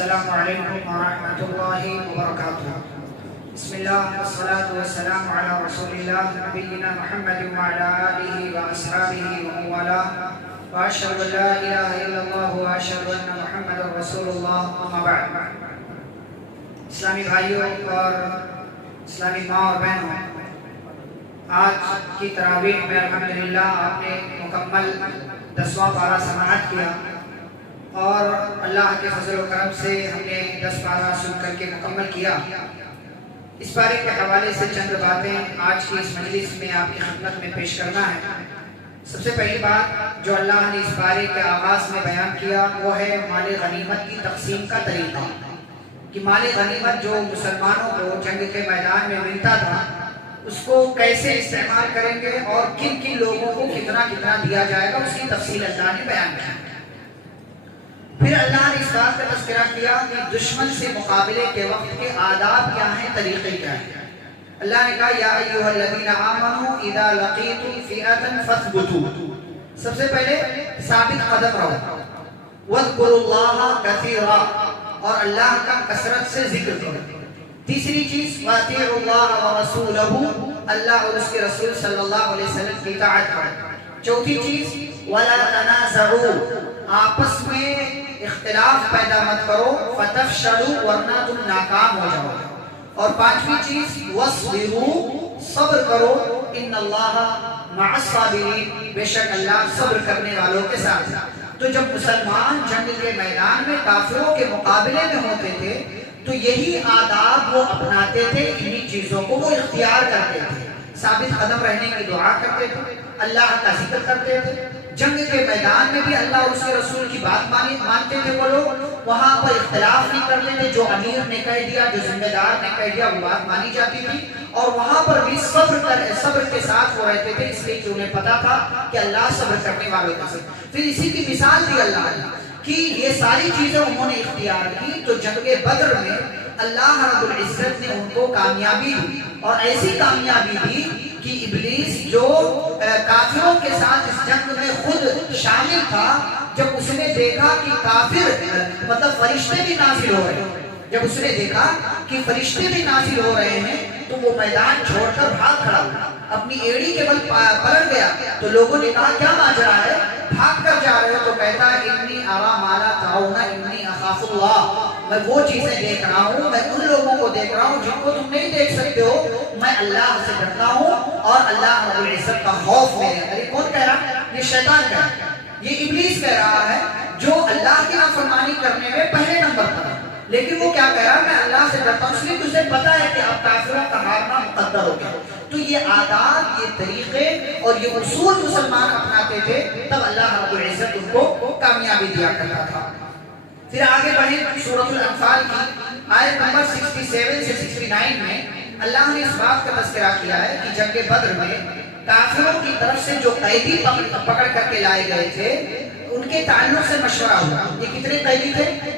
السلام علیکم ورحمۃ اللہ وبرکاتہ۔ بسم اللہ والصلاة والسلام علی رسول اللہ نبینا محمد وعلی آلہ واصحابہ ومن والاه واشهد ان لا الہ الا اللہ واشهد ان محمد رسول اللہ، اما بعد۔ اسلامی بھائیوں اور اسلامی ماں اور بہنوں، آج کی تراویح میں الحمدللہ آپ نے مکمل 10واں پارہ سماعت کیا اور اللہ کے فضل و کرم سے ہم نے 10 پارہ سن کر کے مکمل کیا۔ اس پارے کے حوالے سے چند باتیں آج کی اس مجلس میں آپ کی خدمت میں پیش کرنا ہے۔ سب سے پہلی بات جو اللہ نے اس پارے کے آغاز میں بیان کیا وہ ہے مال غنیمت کی تقسیم کا طریقہ، کہ مال غنیمت جو مسلمانوں کو جنگ کے میدان میں ملتا تھا اس کو کیسے استعمال کریں گے اور کن کن لوگوں کو کتنا کتنا دیا جائے گا، اس کی تفصیل اللہ نے بیان کی۔ پھر اللہ نے اس بات کا تذکرہ کیا کہ دشمن سے مقابلے کے وقت کے آداب کیا ہیں، طریقے کیا ہیں۔ اللہ نے کہا یا ایھا الذین آمنوا اذا لقیتم فئۃ فاثبتوا، سب سے پہلے ثابت قدم رہو، واذکروا اللہ کثیرا، اور اللہ کا کثرت سے ذکر کرو۔ تیسری چیز واطیعوا اللہ ورسولہ، اللہ اور اس کے رسول صلی اللہ علیہ وسلم کی اطاعت کرو۔ چوتھی چیز ولا تنازعوا، آپس میں اختلاف پیدا مت کرو، فتفشلوا، ورنہ تم ناکام ہو جاؤ گے۔ اور پانچویں چیز واصبروا، صبر کرو، ان اللہ مع الصابرین، بے شک اللہ صبر کرنے والوں کے ساتھ۔ تو جب مسلمان جنگ کے میدان میں کافروں کے مقابلے میں ہوتے تھے تو یہی آداب وہ اپناتے تھے، انہی چیزوں کو وہ اختیار کرتے تھے۔ ثابت قدم رہنے کی دعا کرتے تھے، اللہ کا ذکر کرتے تھے، جنگ کے میدان میں بھی اللہ اور اس کے رسول کی بات مانتے تھے وہ لوگ، وہاں پر اختلاف نہیں کرتے تھے، جو امیر نے کہہ دیا، جو ذمہ دار نے کہہ دیا وہ بات مانی جاتی تھی، اور وہاں پر بھی صبر کے ساتھ وہ رہتے تھے، اس لیے کہ انہیں پتا تھا کہ اللہ صبر کرنے والوں کا ساتھ۔ پھر اسی کی مثال دی اللہ نے کہ یہ ساری چیزیں انہوں نے اختیار کی تو جنگ بدر میں اللہ رب العزت نے ان کو کامیابی دی، اور ایسی کامیابی دی کہ ابلیس جو کافروں کے ساتھ اس جنگ میں خود شامل تھا، جب اس نے دیکھا کہ کافر مطلب فرشتے بھی نازل ہو رہے ہیں، جب اس نے دیکھا کہ فرشتے بھی نازل ہو رہے ہیں تو وہ میدان چھوڑ کر بھاگ کھڑا ہوا، اپنی ایڑی کے بل پلٹ گیا۔ تو لوگوں نے کہا کیا ماجرا ہے، بھاگ کر جا رہے ہو؟ تو کہتا ہے انی ارا ما لا ترون انی اخاف اللہ، میں وہ چیزیں دیکھ رہا ہوں، میں ان لوگوں کو دیکھ رہا ہوں جن کو تم نہیں دیکھ سکتے ہو، میں اللہ سے ڈرتا ہوں اور اللہ رب العزت کا خوف میرے اندر۔ یہ کون کہہ رہا ہے؟ یہ شیطان کہہ رہا ہے، یہ ابلیس کہہ رہا ہے جو اللہ کی نافرمانی کرنے میں پہلے نمبر پر ہے، لیکن وہ کیا کہہ رہا ہے؟ میں اللہ سے ڈرتا ہوں، اس لیے تجھے پتا ہے کہ اب کافروں کا ہارنا مقدر ہو گیا۔ تو یہ آداب، یہ طریقے اور یہ اصول مسلمان اپناتے تھے، تب اللہ رب العزت ان کو کامیابی دیا کرتا تھا۔ پھر آگے بڑھیں سورۃ الانفال کی آیت نمبر 67 سے 69 میں اللہ نے اس بات کا تذکرہ کیا ہے کہ جنگ بدر میں کافروں کی طرف سے جو قیدی پکڑ کر کے لائے گئے تھے ان کے تعلق سے مشورہ ہوا۔ یہ کتنے قیدی تھے؟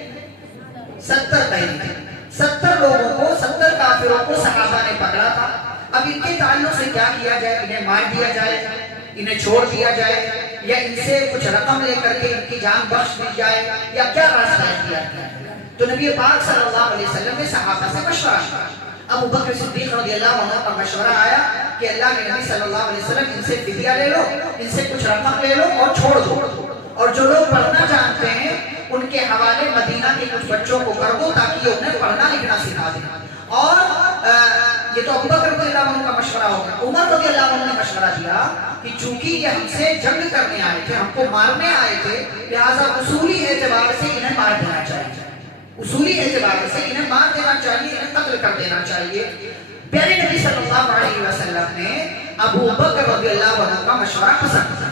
70 قیدی تھے، 70 لوگوں کو، 70 کافروں کو صحابہ نے پکڑا تھا۔ اب ان کے تعلق سے کیا کیا جائے؟ انہیں مار دیا جائے، انہیں چھوڑ دیا جائے، یا ان سے کچھ رقم لے کر کے ان کی جان بخش دی جائے، یا کیا راستہ اختیار کیا؟ تو نبی پاک صلی اللہ علیہ وسلم نے صحابہ سے مشورہ کیا۔ ابو بکر صدیق رضی اللہ عنہ کا مشورہ آیا کہ اللہ کے نبی صلی اللہ علیہ وسلم ان سے فدیہ لے لو، ان سے کچھ رقم لے لو اور چھوڑ دو، اور جو لوگ پڑھنا جانتے ہیں ان کے حوالے مدینہ کے کچھ بچوں کو کر دو تاکہ یہ انہیں پڑھنا لکھنا سکھا دیں۔ اور یہ تو ابو بکر رضی اللہ عنہ کا مشورہ ہوگا۔ عمر رضی اللہ عنہ نے مشورہ دیا کہ چونکہ یہ ہم سے جنگ کرنے آئے تھے، ہم کو مارنے آئے تھے، لہٰذا اصولی اعتبار سے انہیں مار دینا چاہیے، اصولی اعتبار سے انہیں مار دینا چاہیے، انہیں قتل کر دینا چاہیے۔ پیارے نبی صلی اللہ علیہ وسلم نے ابو بکر رضی اللہ عنہ کا مشورہ پسند کیا،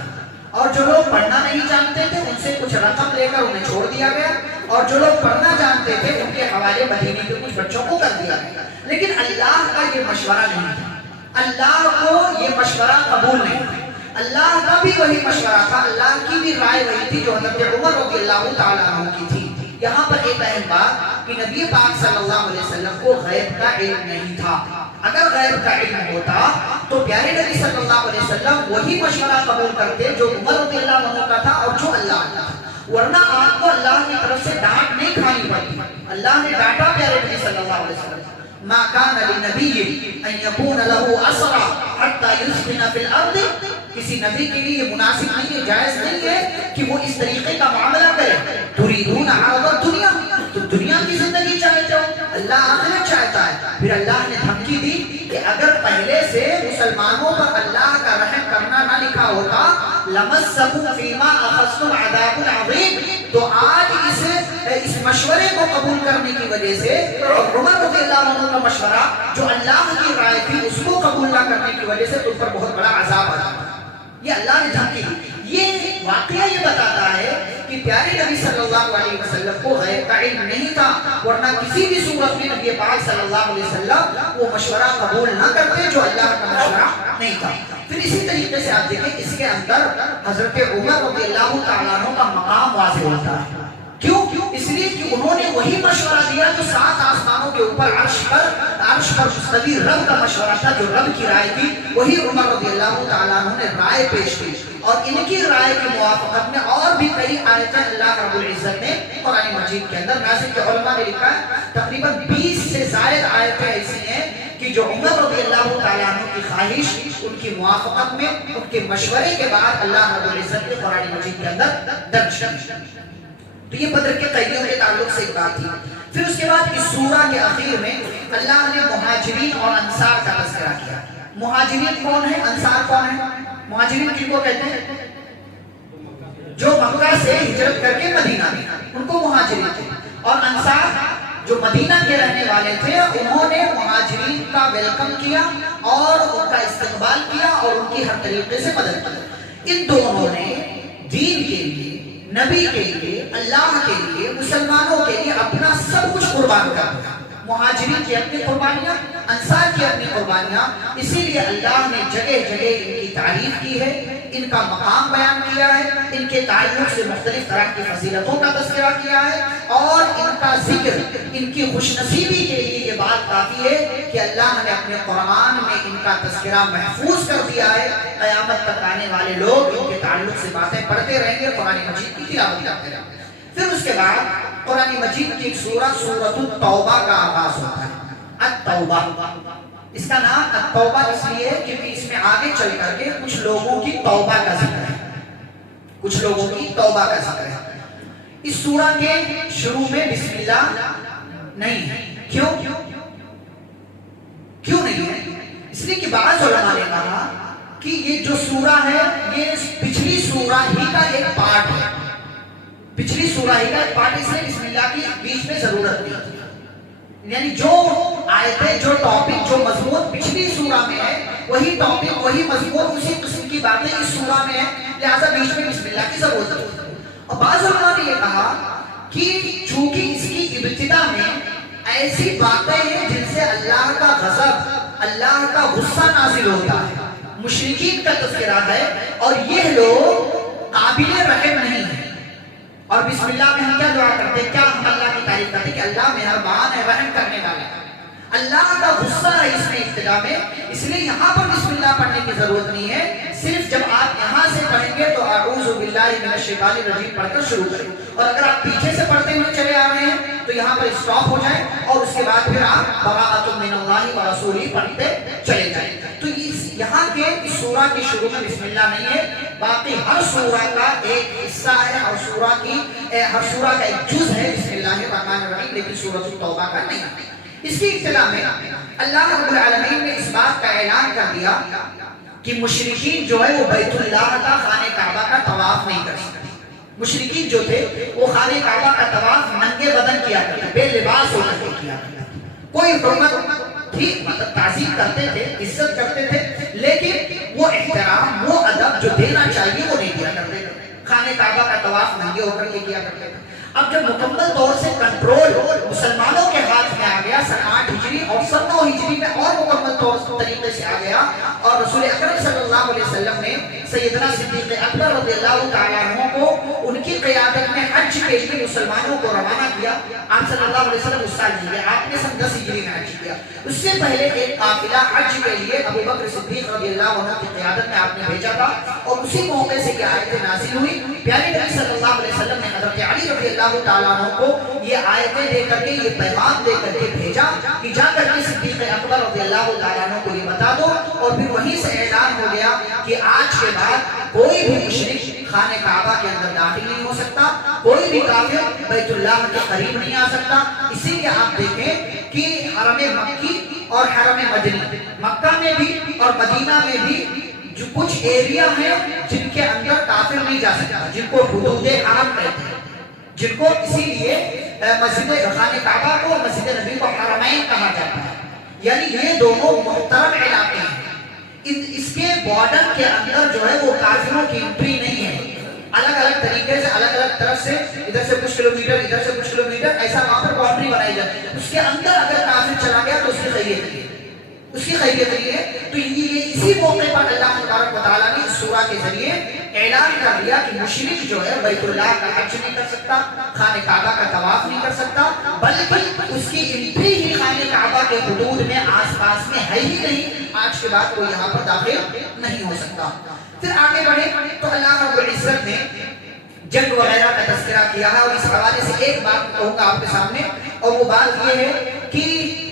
اور جو لوگ پڑھنا نہیں جانتے تھے ان سے کچھ رقم لے کر انہیں چھوڑ دیا گیا، اور جو لوگ پڑھنا جانتے تھے ان کے حوالے مدینے کے کچھ بچوں کو کر دیا گیا۔ لیکن اللہ کا یہ مشورہ نہیں تھا، اللہ کو یہ مشورہ قبول نہیں تھا، اللہ کا بھی وہی مشورہ تھا، اللہ کی بھی رائے وہی تھی جو حضرت عمر رضی اللہ تعالیٰ عنہ کی تھی۔ یہاں پر ایک اہم بات کہ نبی پاک صلی اللہ علیہ وسلم کو غیب کا علم نہیں تھا، اگر غیب کا علم ہوتا تو پیارے نبی صلی اللہ علیہ وسلم وہی مشورہ قبول کرتے جو عمر رضی اللہ عنہ کا تھا اور جو اللہ کا تھا۔ ورنہ آپ کو اللہ کی طرف سے ڈانٹ نہیں کھانی پڑتی. اللہ نے ڈانٹا پیارے نبی صلی اللہ علیہ وسلم. ما كان لنبي ان يكون له اسرى حتى يسكن في الارض. کسی نبی کے لیے یہ مناسب نہیں ہے، جائز نہیں ہے کہ وہ اس طریقے کا معاملہ کرے. تريدون عرض الدنيا، تو دنیا کی زندگی چاہتے ہو، اللہ آخرت چاہتا ہے. پھر اللہ نے دھمکی دی کہ اگر پہلے سے مسلمانوں پر اللہ کا رحم کرنا نہ لکھا ہوتا لمسکم فیما اخذتم عذاب عظیم. تو آج اس مشورے کو قبول کرنے کی وجہ سے عمر رضی اللہ عنہ کا مشورہ جو اللہ کی رائے تھی اس کو قبول نہ کرنے کی وجہ سے تم پر بہت بڑا عذاب آیا. یہ اللہ نے دھمکی دی. یہ واقعہ یہ بتاتا ہے کہ پیارے نبی صلی اللہ علیہ وسلم کو غیب کا علم نہیں تھا، ورنہ کسی بھی صورت میں نبی پاک صلی اللہ علیہ وسلم وہ مشورہ قبول نہ کرتے جو اللہ کا مشورہ نہیں تھا. پھر اسی طریقے سے آپ دیکھیں اس کے اندر حضرت عمر رضی اللہ تعالیٰ عنہ کا مقام واضح ہوتا ہے. کیوں؟ اس لیے کہ انہوں نے وہی مشورہ دیا جو 7 آسمانوں کے اوپر عرش پر مستوی رب کا مشورہ تھا، جو رب کی رائے تھی وہی عمر رضی اللہ تعالیٰ عنہ نے رائے پیش کی. اور ان کی رائے کی موافقت میں اور بھی کئی آیتیں اللہ رب العزت نے قرآن مجید کے اندر نازل کی. علماء نے لکھا ہے تقریباً 20 سے زائد آیتیں ایسی ہیں کہ جو عمر رضی اللہ تعالیٰ عنہ کی خواہش، ان کی موافقت میں، ان کے مشورے کے بعد اللہ رب العزت نے قرآن مجید کے اندر درج کی. تو یہ بدر کے قیدیوں کے تعلق سے ایک بات تھی. پھر اس کے بعد اس سورہ کے آخر میں اللہ نے مہاجرین اور انصار کا تذکرہ کیا. مہاجرین کون ہیں؟ انصار کون ہیں؟ مہاجرین کن کو کہتے ہیں؟ جو مکہ سے ہجرت کر کے مدینہ گئے ان کو مہاجرین تھے. اور انصار جو مدینہ کے رہنے والے تھے انہوں نے مہاجرین کا ویلکم کیا اور ان کا استقبال کیا اور ان کی ہر طریقے سے مدد کی. ان دونوں نے دین کے لیے، نبی کے لیے، اللہ کے لیے، مسلمانوں کے لیے اپنا سب کچھ قربان کر دیا. مہاجرین کی اپنی قربانیاں، انصار کی اپنی قربانیاں. اسی لیے اللہ نے جگہ جگہ ان کی تعریف کی ہے، ان کا مقام بیان کیا ہے، ان کے تعلق سے مختلف طرح کی فضیلتوں کا تذکرہ کیا ہے. اور ان کا ذکر، ان کی خوش نصیبی کے لیے یہ بات کافی ہے کہ اللہ نے اپنے قرآن میں ان کا تذکرہ محفوظ کر دیا ہے. قیامت تک آنے والے لوگ ان کے تعلق سے باتیں پڑھتے رہیں گے، قرآن مجید کی تلاوت کرتے رہیں گے. پھر اس کے بعد قرآن مجید کی ایک سورۃ التوبہ کا آغاز ہوتا ہے. التوبہ، اس کا نام التوبہ اس لیے ہے کیونکہ اس میں آگے چل کر کے کچھ لوگوں کی توبہ کا ذکر ہے. کچھ لوگوں کی توبہ کا ذکر ہے. اس سورہ کے شروع میں بسم اللہ نہیں ہے. کیوں نہیں ہے؟ اس لیے کہ بعض علماء نے کہا کہ یہ جو سورہ ہے یہ پچھلی سورہ ہی کا ایک پارٹ ہے. پچھلی سورہ ہی کا ایک پارٹ، اس لیے بسم اللہ کی بیچ میں ضرورت نہیں تھی. یعنی جو آیتیں، جو ٹاپک، جو مضمون پچھلی سورہ میں ہے وہی ٹاپک، وہی مضمون، اسی قسم کی باتیں اس سورہ میں ہے، لہذا بیچ میں بسم اللہ کی ضرورت نہیں. اور بعض علماء نے یہ کہا کہ چونکہ اس کی ابتدا میں ایسی باتیں ہیں جن سے اللہ کا غضب، اللہ کا غصہ نازل ہوتا ہے، مشرکین کا تذکرہ ہے اور یہ لوگ قابل رحم نہیں ہیں. اور بسم اللہ میں ہم کیا دعا کرتے ہیں؟ کیا ہم اللہ کی تعریف کرتے ہیں کہ اللہ مہربان ہے، رحم کرنے والا ہے. اللہ کا غصہ ہے اس میں ابتدا میں، اس لیے یہاں پر بسم اللہ پڑھنے کی ضرورت نہیں ہے. صرف جب آپ یہاں سے پڑھیں گے تو اعوذ باللہ من الشیطان الرجیم پڑھ کر شروع کریں. اور اگر آپ پیچھے سے پڑھتے ہوئے چلے آ رہے ہیں تو یہاں پر اسٹاپ ہو جائیں اور اس کے بعد پھر آپ براءۃ من اللہ ورسولہ پڑھتے چلے جائیں. تو یہاں کے اس سورہ کی شروع میں بسم اللہ نہیں ہے. باقی ہر سورہ کا ایک حصہ ہے، ہر سورہ کا ایک جز ہے بسم اللہ الرحمن الرحیم، لیکن سورۃ التوبہ کا نہیں. اس کی ابتدا میں اللہ رب العالمین نے اس بات کا اعلان کر دیا کہ مشرکین جو ہے وہ بیت اللہ کا، خانہ کعبہ کا طواف نہیں کر سکتے. مشرکین جو تھے وہ خانہ کعبہ کا طواف ننگے بدن کیا کرتے، بے لباس ہو کر کیا کرتے. کوئی حرمت تھی، مطلب تعظیم کرتے تھے، عزت کرتے تھے، لیکن وہ احترام، وہ ادب جو دینا چاہیے وہ نہیں دیا کرتے. خانہ کعبہ کا طواف ننگے ہو کر کیا کرتے تھے. اب جب مکمل طور سے کنٹرول مسلمانوں کے ہاتھ میں آ گیا، 8 ہجری اور 9 ہجری میں اور مکمل طور طریقے سے آ گیا، اور رسول اکرم صلی اللہ علیہ وسلم نے سیدنا صدیق اکبر رضی اللہ تعالیٰ عنہ کو ان کی قیادت میں حج کے لیے مسلمانوں کو روانہ کیا. آپ صلی اللہ علیہ وسلم اس سال نہیں گئے, آپ نے سن 10 ہجری میں حج کیا. اس سے پہلے ایک قافلہ حج کے لیے ابو بکر صدیق رضی اللہ عنہ کی قیادت میں آپ نے بھیجا تھا, اور اسی موقع سے یہ آیتیں نازل ہوئی. پیارے نبی صلی اللہ علیہ وسلم نے حضرت علی رضی اللہ تعالیٰ عنہ کو یہ آیتیں دے کر کے, یہ پیغام دے کر کے بھیجا کہ جا کر کے صدیق اکبر رضی اللہ تعالیٰ عنہ کو یہ بتا دو. اور پھر وہیں سے اعلان ہو گیا کہ آج کے بعد کوئی بھی مشرک خانہ کعبہ کے اندر داخل نہیں ہو سکتا, کوئی بھی کافر بیت اللہ کے قریب نہیں آ سکتا. اسی لیے آپ دیکھیں کہ حرم مکی اور حرم مدنی, مکہ میں بھی اور مدینہ میں بھی جو کچھ ایریا ہیں جن کے اندر کافر نہیں جا سکتا, جن کو حدود حرم کہتے ہیں, جن کو اسی لیے مسجد خانہ کعبہ کو مسجد نبی کو حرمین کہا جاتا ہے. یعنی یہ دونوں محترم علاقے ہیں, اس کے بارڈر کے اندر جو ہے وہ کافروں کی انٹری نہیں ہے. الگ الگ طریقے سے الگ الگ طرف سے, ادھر سے کچھ کلومیٹر ادھر سے کچھ کلومیٹر, ایسا وہاں پر باؤنڈری بنائی جاتی ہے. اس کے اندر اگر کافر چلا گیا تو اس کی خیریت نہیں ہے, اس کی خیریت نہیں ہے. تو یہ اسی موقع پر اللہ تبارک و تعالیٰ نے اس سورہ کے ذریعے اعلان کر دیا کہ مشرک جو ہے بیت اللہ کا حج نہیں کر سکتا, خانہ کعبہ کا طواف نہیں کر سکتا, بلکہ اس کی انٹری ہی خانہ کعبہ کے حدود میں آس پاس میں ہے ہی نہیں. آج کے بعد کوئی یہاں پر داخل نہیں ہو سکتا. پھر آگے بڑھے تو اللہ رب العزت نے جنگ وغیرہ کا تذکرہ کیا ہے, اور اس حوالے سے ایک بات کہوں گا آپ کے سامنے, اور وہ بات یہ ہے کہ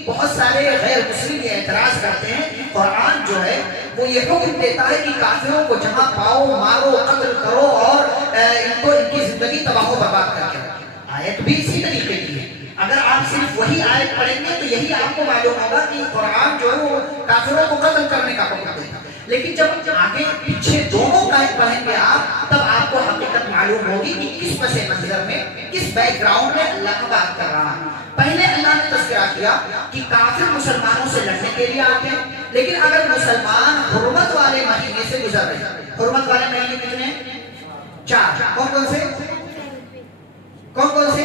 بہت سارے غیر مسلم یہ اعتراض کرتے ہیں. قرآن جو ہے وہ یہ حکم دیتا ہے کہ کافروں کو جہاں پاؤ مارو, قتل کرو, اور ان کی زندگی تباہ و برباد کر کے. آیت بھی اسی طریقے کی ہے. اگر آپ صرف وہی آیت پڑھیں گے تو یہی آپ کو معلوم ہوگا کہ قرآن جو ہے وہ کافروں کو قتل کرنے کا حکم دیتا ہے. لیکن جب آگے پیچھے دونوں آیت پڑھیں گے آپ, تب آپ کو حقیقت معلوم ہوگی کہ کس پس منظر میں, کس بیک گراؤنڈ میں اللہ بات کر رہا ہے. پہلے اللہ نے تذکرہ کیا کہ کافر مسلمانوں سے لڑنے کے لیے آتے ہیں, لیکن اگر مسلمان حرمت والے مہینے سے گزر رہے ہیں. حرمت والے مہینے کتنے ہیں؟ 4. کون کون سے؟ کون کون سے؟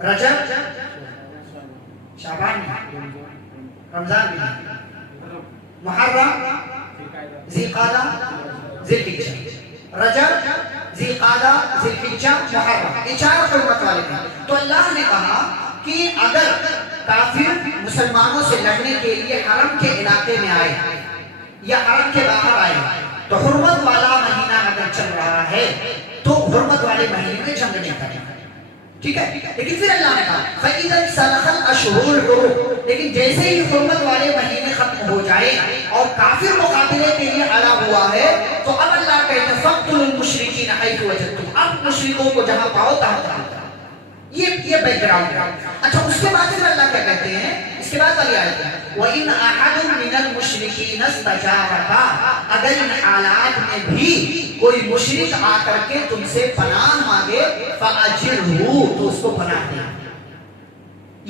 رجب, شعبان, رمضان, محرم, ذی قعدہ, ذی الحجہ. رجب, ذی قعدہ, ذی الحجہ, محرم, یہ 4 حرمت والے ہیں. تو اللہ نے کہا کہ اگر کافر مسلمانوں سے لڑنے کے لیے حرم کے علاقے میں آئے یا حرم کے باہر آئے, تو حرمت والا مہینہ اگر چل رہا ہے تو حرمت والے مہینے میں جنگ نہیں کرنا. ٹھیک ہے, لیکن پھر اللہ نے کہا فَإِذَا انْسَلَخَ الْأَشْهُرُ الْحُرُمُ, لیکن جیسے ہی حرمت والے مہینے ختم ہو جائے اور کافر مقابلے کے لیے کھڑا ہوا ہے, تو اب اللہ کہتے ہیں فَقْتُلُوا الْمُشْرِكِينَ حَيْثُ وَجَدتُّمْ, اب مشرکوں کو جہاں پاؤ تہاں کرو. یہ بیک گراؤنڈ ہے. اچھا, اس کے بعد پھر اللہ کیا کہتے ہیں, اس کے بعد والی آیت ہے وَإِنْ أَحَدٌ مِّنَ الْمُشْرِكِينَ اسْتَجَارَكَ, اگر ان حالات میں بھی کوئی مشرک آ کر کے تم سے پناہ مانگے فَأَجِرْهُ, تو اس کو پناہ دیں.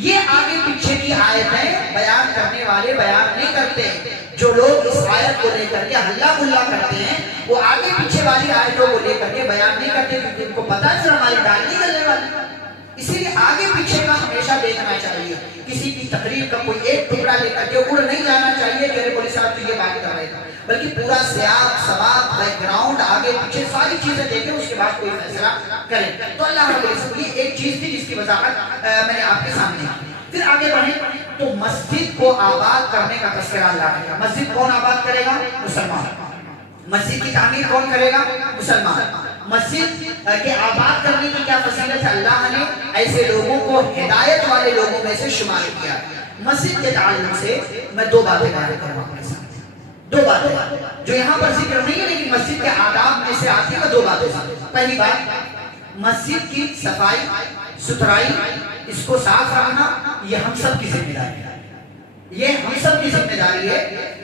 یہ آگے پیچھے کی آیتیں بیان کرنے والے بیان نہیں کرتے. جو لوگ اس آیت کو لے کر کے ہلا گلا کرتے ہیں وہ آگے پیچھے والی آیتوں کو لے کر کے بیان نہیں کرتے, کیونکہ ان کو پتہ ہے ہماری ڈال نہیں کرنے والی. اسی لیے آگے پیچھے کا ہمیشہ دیکھنا چاہیے. کسی کی تقریر کا کوئی ایک ٹکڑا لے کر کے اڑ نہیں جانا چاہیے کہ پولیس صاحب تو یہ بات کر رہے تھے, بلکہ پورا سیاق سباق بیک گراؤنڈ آگے پیچھے ساری چیزیں دیکھیں, اس کے بعد کوئی فیصلہ کریں. تو اللہ رب العزت یہ ایک چیز تھی جس کی وضاحت میں نے آپ کے سامنے کی. پھر آگے بڑھیں تو مسجد کو آباد کرنے کا تذکرہ اللہ نے کیا. مسجد کون آباد کرے گا؟ مسلمان. مسجد کی تعمیر کون کرے گا؟ مسلمان. مسجد کے آباد کرنے کی کیا فضیلت ہے؟ اللہ نے ایسے لوگوں کو ہدایت والے لوگوں میں سے شمار کیا. مسجد کے تعلق سے میں 2 باتیں بیان کروں آپ کے ساتھ. 2 باتیں جو یہاں پر ذکر نہیں ہے لیکن مسجد کے آداب میں سے آتی ہے. میں 2 باتیں. پہلی بات, مسجد کی صفائی ستھرائی, اس کو صاف رکھنا یہ ہم سب کی ذمہ داری ہے. یہ ہم سب کی ذمہ داری ہے.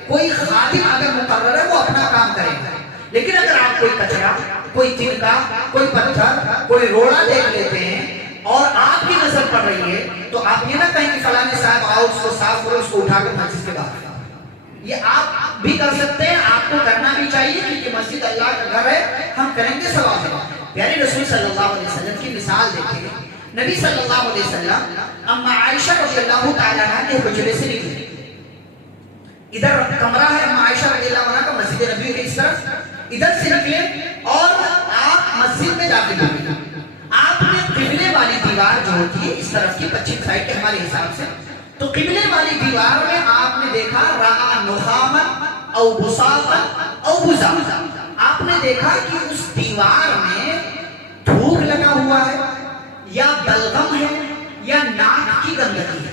کوئی خادم اگر مقرر ہے وہ اپنا کام کرے گا, لیکن اگر آپ کوئی کچرا, کوئی تنکا, کوئی پتھر, کوئی روڑا دیکھ لیتے ہیں اور آپ کی نظر پڑ رہی ہے, تو آپ یہ نہ کہیں کہ فلاں صاحب آؤ اس کو صاف کرو, اس کو اٹھا کر مسجد کے باہر. یہ آپ بھی کر سکتے ہیں, آپ کو کرنا بھی چاہیے, کیونکہ مسجد اللہ کا گھر ہے, ہم کریں گے ثواب ہے. پیارے رسول صلی اللہ علیہ وسلم کی مثال دیکھیں. نبی صلی اللہ علیہ وسلم اما عائشہ رضی اللہ تعالیٰ عنہ کے حجرے سے نکلے. ادھر کمرہ ہے اما عائشہ رضی اللہ عنہ کا, مسجد مسجد نبوی کے اس طرف ادھر سے نکلے اور آپ مسجد میں داخل ہوئے. آپ نے قبلے والی دیوار جو ہوتی ہے اس طرف کی پچھم سائڈ کے ہمارے حساب سے, تو قبلے والی دیوار میں آپ نے دیکھا رَأَى نُخَامًا او بُسَاقًا او بُزَاقًا, آپ نے دیکھا کہ اس دیوار میں تھوک لگا ہوا ہے یا بلغم ہے یا ناک کی گندگی ہے.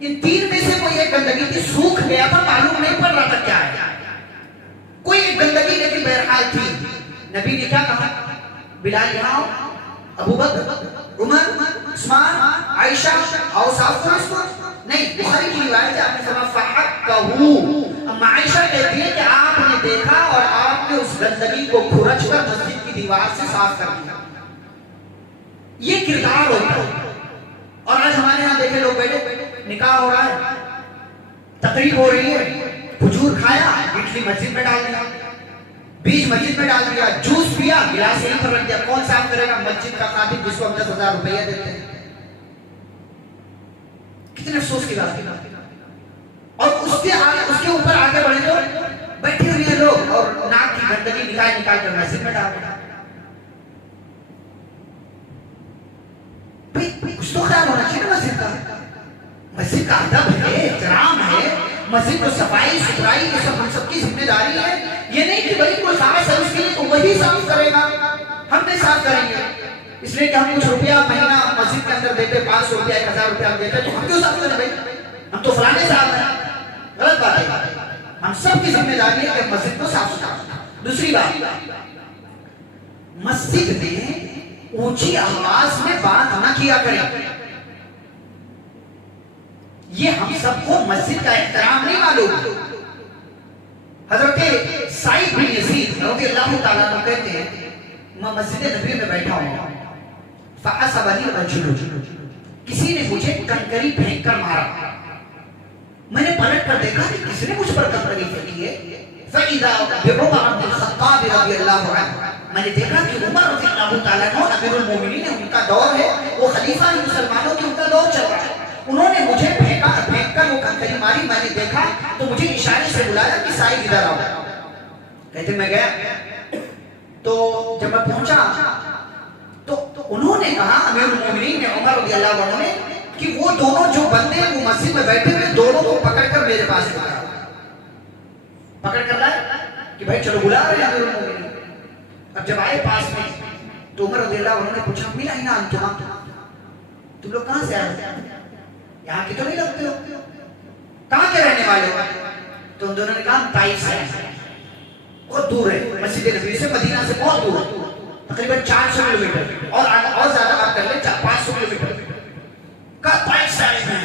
ان تین میں سے کوئی ایک گندگی تھی, سوکھ گیا تھا, معلوم نہیں پڑ رہا تھا کیا ہے, کوئی ایک گندگی لیکن بہرحال تھی. نبی نے کیا کہا, بلال یہاں آؤ, ابو بکر, عمر, عثمان, عائشہ آؤ صاف کرو اس کو. نہیں, بخاری کی روایت ہے, آپ نے فرمایا فحقہ. اب عائشہ کہتی ہے کہ آپ نے دیکھا اور آپ نے اس گندگی کو کھرچ کر مسجد کی دیوار سے صاف کر دیا. یہ کردار ہوتا ہے. اور آج ہمارے یہاں دیکھے لوگ بیٹھے, نکاح ہو رہا ہے, تقریب ہو رہی ہے, کھجور کھایا, اڈلی مسجد میں ڈال دیا, بیج مسجد میں ڈال دیا, جوس پیا, گلاس یہیں پر رکھ دیا. کون صاف کرے گا؟ مسجد کا خادم جس کو ہم 10,000 روپیہ دیتے ہیں. کتنے افسوس کی بات ہے. اور اس کے اوپر آگے بڑھے تو بیٹھے ہوئے ہیں لوگ اور ناک کی گندگی نکال کر مسجد میں ڈال دیا. کچھ تو خیال ہونا چاہیے مسجد کا. مسجد کا ادب ہے, احترام ہے, مسجد کو صفائی ستھرائی یہ سب ہم سب کی ذمہ داری ہے. یہ نہیں کہ بھائی کوئی خاص ہے اس کے لیے تو وہی صاف کرے گا, ہم نہیں صاف کریں گے اس لیے کہ ہم کچھ روپیہ مہینہ مسجد کے اندر دیتے, 500 روپیہ 1000 روپیہ ہم دیتے, تو ہم کیوں صاف کریں بھائی؟ ہم تو فلانے صاحب ہیں. غلط بات ہے. ہم سب کی ذمہ داری ہے کہ مسجد کو صاف ستھرا. دوسری بات, مسجد میں اونچی آواز میں بات نہ کیا کریں. یہ ہم سب کو مسجد کا احترام نہیں معلوم. حضرت سعید بن یزید رضی اللہ تعالیٰ عنہ کہتے ہیں, میں مسجد نبوی میں بیٹھا ہوں, فَأَصَبَنِي رَجُلٌ, کسی نے مجھے کنکری پھینک کر مارا. میں نے پلٹ کر دیکھا کہ کس نے مجھ پر کنکری پھینکی ہے. فَإِذَا بِعُمَرَ بْنِ الْخَطَّابِ رضی اللہ عنہ, میں نے دیکھا کہ عمر رضی اللہ تعالیٰ عنہ امیر المومنین, ان کا دور ہے, وہ خلیفہ ہیں مسلمانوں کی, ان کا دور چل رہا ہے. انہوں نے مجھے پھینک کر وہ کنکری ماری. میں نے دیکھا تو مجھے اشارے سے بلایا کہ سعید ادھر آؤ. کہتے میں گیا, تو جب میں پہنچا تو انہوں نے کہا, امیر المومنین نے, عمر رضی اللہ عنہ نے, کہ وہ دونوں جو بندے وہ مسجد میں بیٹھے ہوئے, دونوں کو پکڑ کر میرے پاس لایا. پکڑ کر لائے کہ بھائی چلو بلا رہے ہیں امیر المومنین. اب جب آئے پاس میں تو عمر رضی اللہ عنہ نے پوچھا, ملا ہی نا انتم, تم لوگ کہاں سے آئے, یہاں کی تو نہیں لگتے ہو, کہاں کے رہنے والے ہو؟ تو ان دونوں نے کہا طائف سے آئے, بہت دور ہے, مسجد نبوی سے مدینہ سے بہت دور ہے, تقریباً 400 کلومیٹر, اور زیادہ بات کر لیں 500 کلومیٹر. کہا طائف سے آئے ہیں.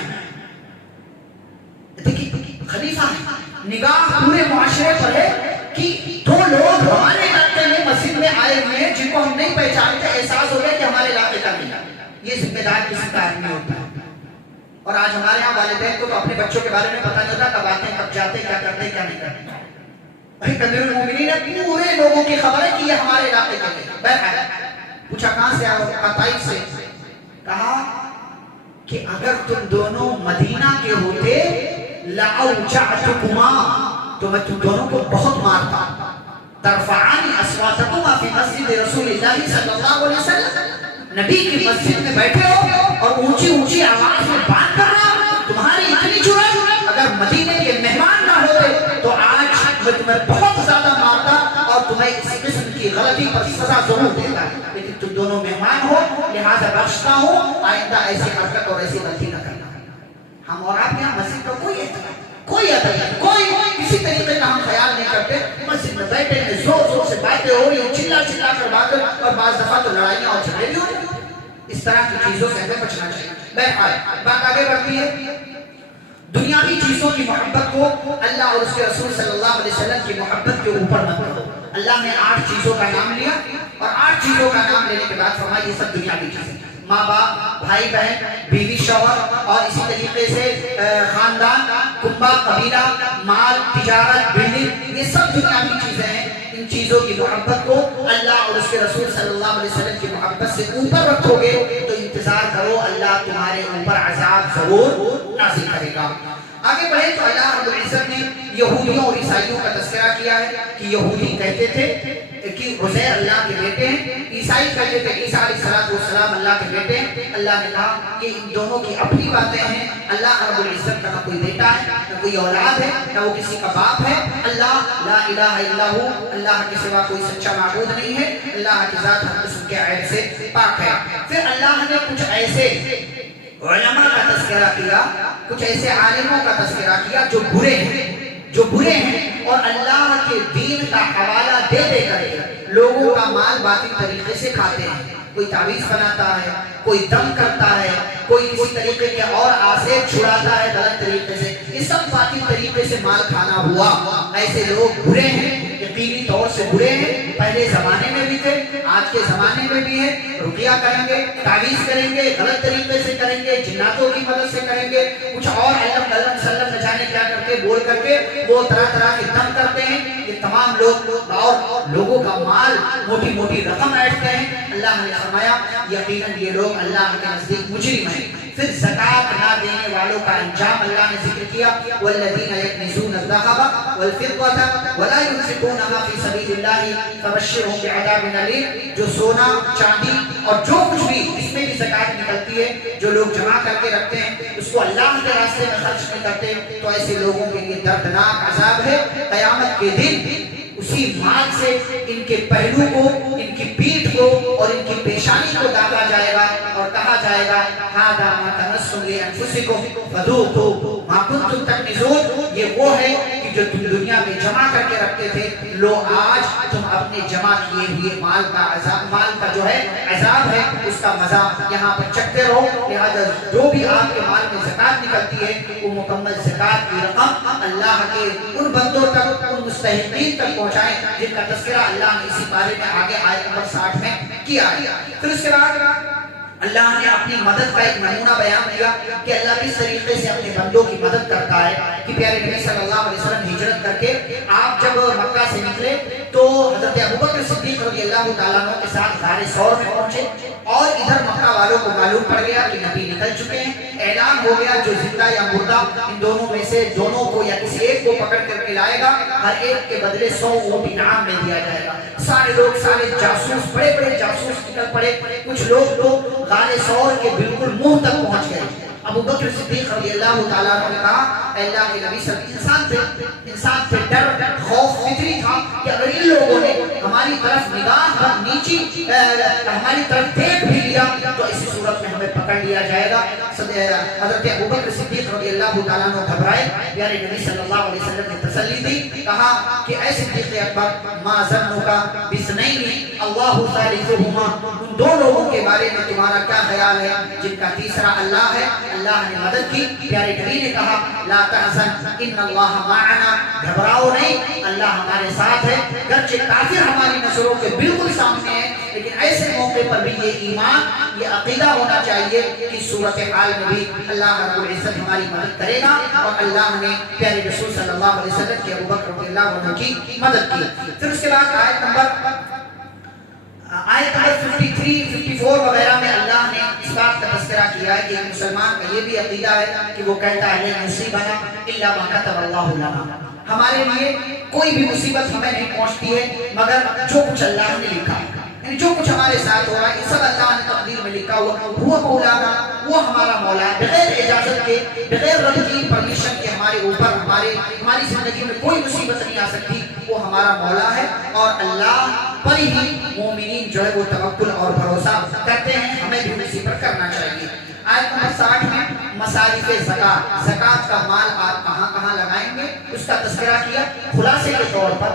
دیکھیے خلیفہ نگاہ پورے معاشرے پر ہے کہ دو لوگ ہمارے علاقے میں مسجد میں آئے ہوئے ہیں جن کو ہم نہیں پہچانتے, احساس ہو گیا کہ ہمارے علاقے کا نہیں. یہ ذمہ دار کسی کا آدمی ہوتا ہے. اور آج ہمارے یہاں والدین کو تو اپنے بچوں کے بارے میں پتہ نہیں ہوتا, کب آتے ہیں, کب جاتے ہیں, کیا کرتے ہیں, کیا نہیں کرتے. بھائی امیر المومنین نے پورے لوگوں کی خبر ہے کہ یہ ہمارے علاقے کے ہیں. بہرحال پوچھا کہاں سے آئے ہو؟ طائف سے. کہا کہ اگر تم دونوں مدینہ کے ہوتے لَأَوْجَعْتُكُمَا, تو میں تم دونوں کو بہت مارتا. ترفعانی اصواتکما فی مسجد رسول اللہ صلی اللہ علیہ وسلم, نبی کی مسجد میں بیٹھے ہو اور اونچی اونچی آواز میں بات کرنا, تمہاری اتنی جرأت, اگر مدینے کے مہمان نہ ہوتے تو آج میں تمہیں بہت زیادہ مارتا اور تمہیں اس قسم کی غلطی پر سزا ضرور دیتا. لیکن تم دونوں مہمان ہو, لہذا بخشتا ہوں, آئندہ ایسی حرکت اور ایسی غلطی نہ کرنا. ہم اور آپ یہاں مسجد کا کوئی احترام, کوئی کسی طریقے کا ہم خیال نہیں کرتے. مسجد میں بیٹھے ہیں, زور زور سے باتیں ہو رہی ہیں, چلا کر باتیں, اور بعض دفعہ تو لڑائیاں اور جھگڑے بھی ہو رہے ہیں. اس طرح کی چیزوں سے ہمیں بچنا چاہیے. بہرحال بات آگے بڑھتی ہے. دنیاوی چیزوں کی محبت کو اللہ اور اس کے رسول صلی اللہ علیہ وسلم کی محبت کے اوپر مت کرو. اللہ نے 8 چیزوں کا نام لیا, اور 8 چیزوں کا نام لینے کے بعد فرمایا یہ سب دنیاوی چیزیں, ماں باپ, بھائی بہن, بیوی شوہر, اور اسی طریقے سے خاندان, کنبہ, قبیلہ, مال, تجارت, بلڈنگ, یہ سب دنیاوی چیزیں ہیں. ان چیزوں کی محبت کو اللہ اور اس کے رسول صلی اللہ علیہ وسلم کی محبت سے اوپر رکھو گے تو انتظار کرو, اللہ تمہارے اوپر عذاب ضرور نازل کرے گا. آگے بڑھے تو اللہ رب العزت نے یہودیوں اور عیسائیوں کا تذکرہ کیا ہے کہ یہودی کہتے تھے کہ عزیر اللہ کے بیٹے ہیں، عیسائی کہتے تھے عیسیٰ علیہ السلام اللہ کے بیٹے ہیں۔ اللہ نے کہا کہ ان دونوں کی اپنی باتیں ہیں، اللہ رب العزت کا نہ کوئی بیٹا ہے، نہ کوئی اولاد ہے، نہ وہ کسی کا باپ ہے۔ اللہ لا الہ الا ہو، اللہ کے سوا کوئی سچا معبود نہیں ہے، اللہ کی ذات ہر قسم کے عیب سے پاک ہے۔ پھر اللہ نے کچھ ایسے علماء کا تذکرہ کیا، کچھ ایسے عالموں کا تذکرہ کیا جو برے ہیں اور اللہ کے دین کا حوالہ دے دے کر لوگوں کا مال باطل طریقے سے کھاتے ہیں۔ کوئی تعویذ بناتا ہے، کوئی دم کرتا ہے، کوئی کسی طریقے کے اور آسیب چھڑاتا ہے غلط طریقے سے، یہ سب باطل طریقے سے مال کھانا ہوا۔ ایسے لوگ برے ہیں، یقینی طور سے برے ہیں، پہلے زمانے میں بھی تھے، آج کے زمانے میں بھی ہیں۔ رقیہ کریں گے، تعویذ کریں گے، غلط طریقے سے کریں گے، جناتوں کی مدد سے کریں گے، کچھ اور علم سلم نہ جانے کیا کر کے بول کر کے وہ طرح طرح کے دم کرتے ہیں۔ یہ تمام لوگ اور لوگوں کا مال موٹی موٹی رقم ایٹتے ہیں۔ اللہ نے فرمایا یقیناً یہ لوگ اللہ کے نزدیک مجرم ہیں۔ پھر زکوٰۃ نہ دینے والوں کا انجام اللہ نے ذکر کیا، والذین یکنزون الذهب والفضة ولا ينفقونها في سبيل الله فبشرهم بعذاب أليم۔ جو سونا چاندی اور جو کچھ بھی اس میں بھی زکوٰۃ نکلتی ہے جو لوگ جمع کر کے رکھتے ہیں اس کو اللہ کے راستے میں خرچ نہیں کرتے تو ایسے لوگوں کے لیے دردناک عذاب ہے۔ قیامت کے دن اسی مال سے ان کے پہلو کو، ان کی پیٹھ کو اور ان کی پیشانی کو داغا جائے گا اور کہا جائے گا ھذا ما کنزتم لانفسکم فذوقوا ما کنتم تکنزون۔ یہ وہ ہے کہ جو تم دنیا میں جمع کر کے رکھتے تھے، لو آج تم اپنے جمع کیے ہوئے مال کا عذاب، مال کا جو ہے عذاب ہے اس کا مزہ یہاں پر چکھتے رہو۔ لہذا جو بھی آپ کے مال میں زکوٰۃ نکلتی ہے وہ مکمل زکوٰۃ کی رقم اللہ کے ان بندوں تک، ان مستحقین تک پہنچائیں جن کا تذکرہ اللہ نے اسی بارے میں آگے آیت نمبر 60 میں کیا ہے۔ پھر اس کے بعد اللہ نے اپنی مدد کا ایک نمونہ بیان کیا کہ اللہ کس طریقے سے اپنے بندوں کی مدد کرتا ہے کہ پیارے نبی صلی اللہ علیہ وسلم ہجرت کر کے آپ جب مکہ سے نکلے تو حضرت ابوبکر صدیق رضی اللہ تعالیٰ عنہ کے ساتھ غار ثور میں پہنچے اور ادھر مکہ والوں کو معلوم پڑ گیا کہ نبی نکل چکے ہیں۔ اعلان ہو گیا جو زندہ یا مردہ ان دونوں میں سے دونوں کو یا کسی ایک کو پکڑ کر کے لائے گا، ہر ایک کے بدلے 100 اونٹ انعام میں دیا جائے گا۔ سارے لوگ، سارے جاسوس، بڑے بڑے جاسوس نکل پڑے۔ کچھ لوگ تو غار ثور کے بالکل منہ تک پہنچ گئے۔ ابو بکر صدیق رضی اللہ تعالیٰ عنہ نے کہا اے اللہ کے نبی صلی اللہ علیہ وسلم، انسان سے ڈر، خوف فطری تھا کہ اگر ان لوگوں نے ہماری طرف نگاہ نیچی ہماری طرف دیکھ بھی لیا تو اسی صورت میں ہمیں پکڑ لیا جائے گا۔ حضرت ابو بکر صدیق رضی اللہ تعالیٰ عنہ گھبرائے، پیارے نبی صلی اللہ علیہ وسلم نے تسلی دی، کہا کہ اے صدیق اکبر ما ظنک باثنین اللہ ثالثہما، ان دو لوگوں کے بارے میں تمہارا کیا خیال ہے جن کا تیسرا اللہ ہے۔ اللہ نے مدد کی۔ پیارے نبی نے کہا لا تحزن ان اللہ معنا، گھبراؤ نہیں، اللہ ہمارے ساتھ ہے۔ گرچہ کافر ہماری نظروں کے بالکل سامنے ہے لیکن ایسے موقع پر بھی یہ ایمان، یہ عقیدہ ہونا چاہیے کہ صورتحال میں بھی اللہ رب العزت ہماری مدد کرے گا، اور اللہ نے پیارے رسول صلی اللہ علیہ وسلم کے ابو بکر رضی اللہ عنہ کی مدد کی۔ پھر اس کے بعد آیت نمبر 53 54 وغیرہ میں اللہ نے اس بات کا تذکرہ کیا ہے کہ مسلمان کا یہ بھی عقیدہ ہے کہ وہ کہتا ہے مصیبنا الا ما كتب اللہ لنا، ہمارے لیے کوئی بھی مصیبت ہمیں نہیں پہنچتی ہے مگر جو کچھ اللہ نے لکھا ہے، یعنی جو کچھ ہمارے ساتھ ہو رہا ہے سب اللہ نے تقدیر میں لکھا ہوا، وہ مولانا، وہ ہمارا مولا ہے، بغیر اجازت کے، بغیر رب کی پرمیشن کے ہمارے اوپر ہماری زندگی میں کوئی مصیبت نہیں آ سکتی، وہ ہمارا مولا ہے، اور اللہ پر ہی مومنین جو ہے وہ توکل اور بھروسہ کرتے ہیں، ہمیں بھی اسی پر کرنا چاہیے۔ آیت نمبر 60 میں مصارف زکوٰۃ، زکوٰۃ کا مال آپ کہاں کہاں لگائیں گے اس کا تذکرہ کیا۔ خلاصے کے طور پر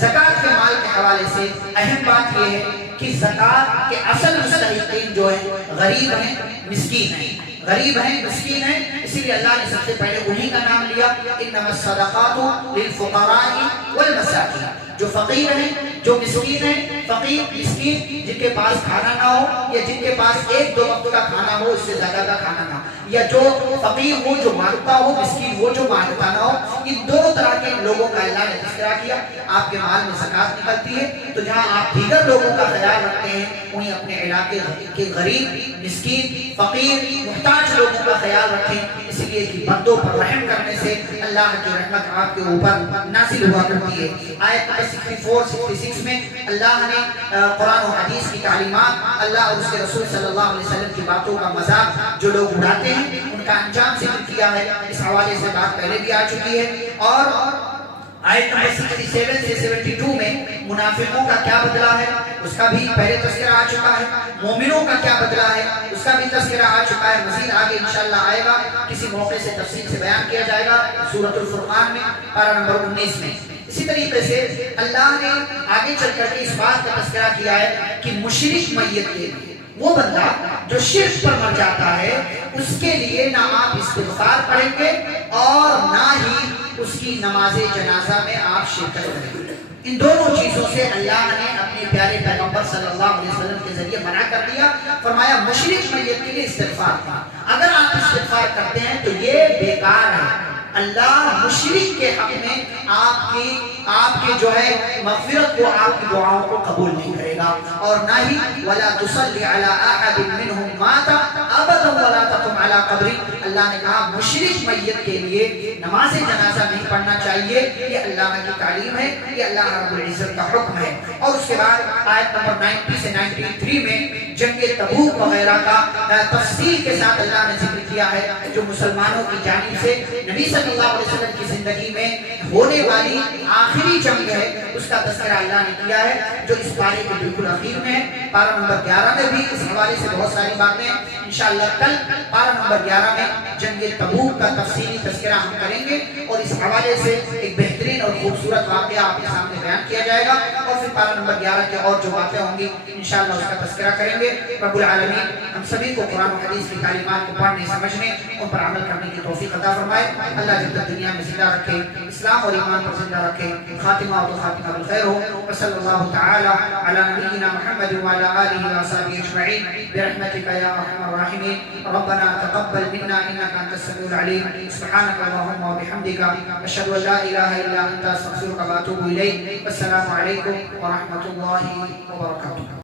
زکوٰۃ کے مال کے حوالے سے اہم بات یہ ہے کہ زکوٰۃ کے اصل مستحقین جو ہیں غریب ہیں، مسکین ہیں، غریب ہیں، مسکین ہیں، اسی لیے اللہ نے سب سے پہلے انہی کا نام لیا، انما الصدقات للفقراء والمساکین، جو فقیر ہیں، جو مسکین ہے، فقیر مسکین، جن کے پاس کھانا نہ ہو یا جن کے پاس ایک دو وقت کا کھانا ہو، اس سے زیادہ کا کھانا نہ ہو، یا جو فقیر ہو جو مانگتا ہو، مسکین ہو جو مانگتا نہ ہو، ان دونوں طرح کے لوگوں کا اللہ نے تذکرہ کیا۔ آپ کے مال میں زکوٰۃ نکلتی ہے تو جہاں آپ دیگر لوگوں کا خیال رکھتے ہیں وہیں اپنے علاقے کے غریب، مسکین، فقیر، محتاج لوگوں کا خیال رکھیں، اس لیے کہ بندوں پر رحم کرنے سے اللہ کی رحمت آپ کے اوپر نازل ہوا کرتی ہے۔ آیت نمبر 64-66 میں اللہ نے قرآن و حدیث کی تعلیمات، اللہ اور اس کے رسول صلی اللہ علیہ وسلم کی باتوں کا مذاق جو لوگ اڑاتے ہیں ان کا انجام ذکر کیا ہے۔ اس حوالے سے بات پہلے بھی آ چکی ہے، اور آیت نمبر 67 سے 72 میں منافقوں کا کیا بدلہ ہے اس کا بھی پہلے تذکرہ آ چکا ہے، مومنوں کا کیا بدلہ ہے اس کا بھی تذکرہ آ چکا ہے، مزید آگے انشاءاللہ آئے گا، کسی موقع سے تفصیل سے بیان کیا جائے گا سورۃ الفرقان میں پارہ نمبر 19 میں۔ اسی طریقے سے اللہ نے آگے چل کر کے اس بات کا تذکرہ کیا ہے کہ مشرک میت کے لیے، وہ بندہ جو شرک پر مر جاتا ہے، اس کے لیے نہ آپ استغفار پڑھیں گے اور نہ ہی اس کی نماز جنازہ میں آپ شرکت کریں گے۔ ان دونوں چیزوں سے اللہ نے اپنے پیارے پیغمبر صلی اللہ علیہ وسلم کے ذریعے منع کر دیا، فرمایا مشرک میت کے لیے استغفار کا، اگر آپ استغفار کرتے ہیں تو یہ بیکار ہے۔ اللہ مشرک کے حق میں آپ کی جو ہے مغفرت کو، آپ کی دعاؤں کو قبول نہیں کرے گا، اور نہ ہی وَلَا تُصَلِّ عَلَىٰ أَحَدٍ مِّنْهُمْ مَاتَ أَبَدًا وَلَا تَقُمْ عَلَىٰ قَبْرِهِ۔ اللہ نے کہا مشرک میت کے لیے نماز جنازہ نہیں پڑھنا چاہیے، یہ اللہ کی تعلیم ہے، یہ اللہ رب العزت کا حکم ہے۔ اور اس کے بعد آیت نمبر 90 سے 93 میں جنگ تبوک وغیرہ کا تفصیل کے ساتھ اللہ نے ذکر کیا ہے، جو مسلمانوں کی جانب سے نبی صلی اللہ علیہ وسلم کی زندگی میں ہونے والی آخری جنگ ہے، اس کا تذکرہ اللہ نے کیا ہے، جو اس پارے کے بالکل اخیر میں ہے۔ پارہ نمبر 11 میں بھی اس حوالے سے بہت ساری باتیں ہیں، انشاءاللہ کل پارہ نمبر 11 میں جنگ تبوک کا تفصیلی تذکرہ ہم کریں گے، اور اس حوالے سے ایک بہترین اور خوبصورت واقعہ آپ کے سامنے بیان کیا جائے گا، اور پھر پارہ نمبر 11 کے اور جو باتیں ہوں گی انشاءاللہ اس کا تذکرہ کریں گے۔ رب العالمین ہم سبھی کو قرآن و حدیث کی تعلیمات کو پڑھنے، سمجھنے، ان پر عمل کرنے کی توفیق عطا فرمائے۔ اللہ جب تک دنیا میں زندہ رکھے، اسلام اور ایمان پر زندہ رکھے، خاتمہ اور خاتمہ بالخیر ہو۔ وصلی اللہ تعالی علی نبینا محمد وعلی آلہ وصحبہ اجمعین برحمتک یا ارحم الراحمین۔ ربنا تقبل منا انک انت السمیع العلیم، سبحانک اللہم وبحمدک، اشہد ان لا الہ الا انت، استغفرک واتوب الیک۔ السلام علیکم ورحمۃ اللہ وبرکاتہ۔